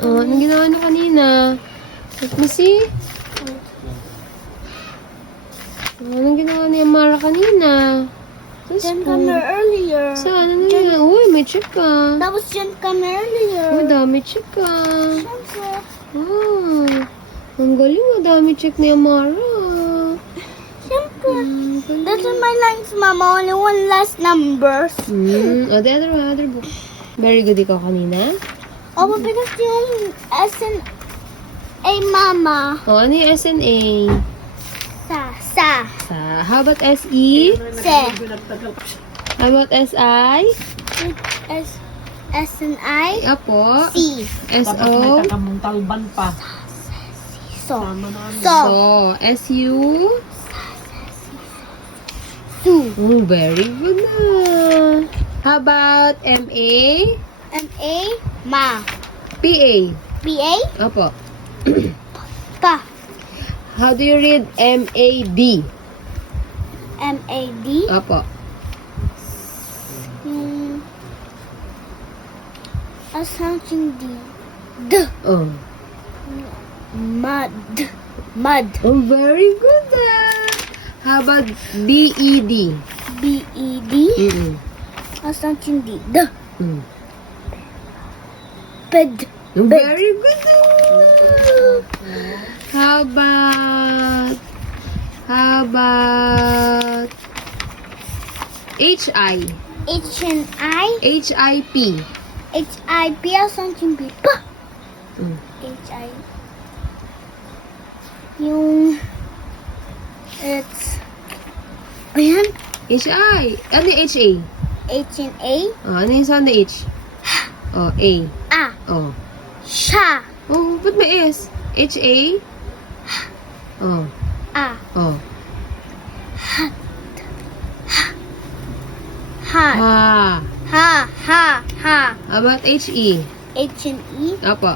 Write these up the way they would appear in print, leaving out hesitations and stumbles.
Oh, anong ginawa niyo kanina? Let me see. Oh, anong ginawa ni Amara kanina? Jen come here earlier. Saan? Ano yan? Uy, may chika. That was Jen come earlier. Uy, dami chika. Siyempre. Oh, ang galing. Dami check ni Amara. Siyempre. Galing. Those are my lines, Mama. Only one last numbers. Oh, the other book. Very good ikaw kanina. Oh, but because yung SNA, Mama. Oh, ano yung SNA? Sa. How about SE? Se. How about SI? SNI. Apo. C. SO? Talban pa. So. So, SU? Su. Oh, very good na. How about MA? MA. Ma. PA? BA. Apo. Pa. How do you read MAD? MAD. Apo. Something D. Oh. Mud. Oh, very good na. How about BED? BED. Something D. Mm. Bed. Very good na. How about HI? HNI. HIP? HIP. Something B. Pa. Mm. HI. Yung it's ayan. HI. Ano yung HA? HNA. Oh, ano yung sound na H? Oh, A. A. Oh. Sha. Oh, ba't may S? HA? Oh. A. Oh. Hat. Ha. Ha. How about HE? HNE. Apo.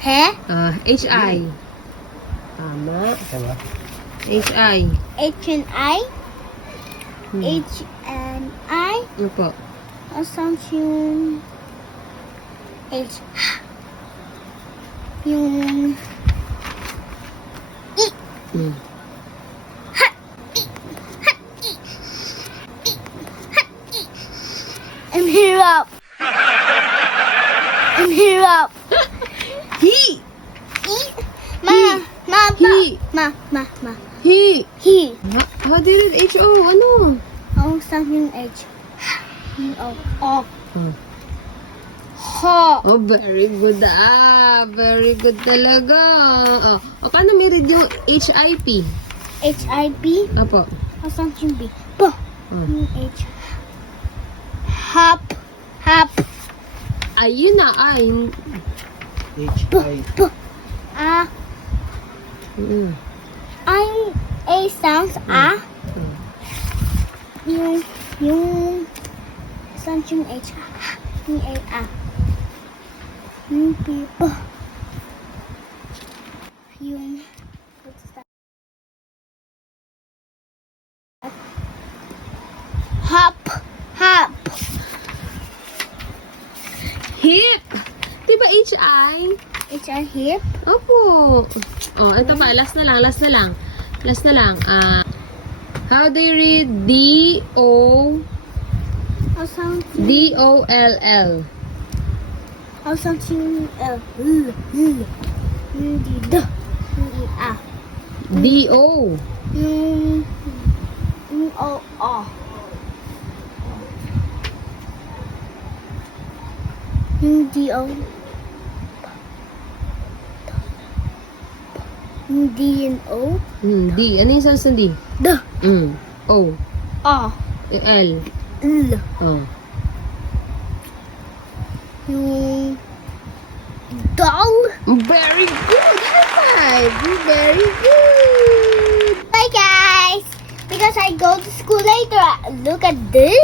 He. HI. Tama. HI. HNI. Hmm. HNI. Apo. Something H. Yung I. Hmm. I'm hirap. He. I. Ma. He. Ma. He. He. How do you read HO? Ano? Oh, something H. O. O. Hmm. Ho. Oh, very good. Very good talaga. Oh, paano may read yung HIP? HIP. Apo. Or something B. Po. Oh. Yung H. Hop. Ayun na, ay. Po. A. Mm. Ang A sounds A. Mm. Yung something H. Yung A. Yung P. Po. Yung what's that? Hop. Hip. Diba HI? HI hip. Opo. Oh, ito pa. Last na lang. How do you read D-O? Or something. D-O-L-L? Or something L. Yung D. Yung A. D-O. Yung O. O. Yung D-O. Yung D and O. D. Ano yung sounds ng D? D. O. O. Yung L. L. Oh. Yung doll. Very good. High five. Very good. Bye guys. Because I go to school later. Look at this.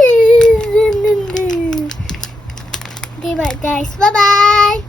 Okay, bye guys. Bye bye.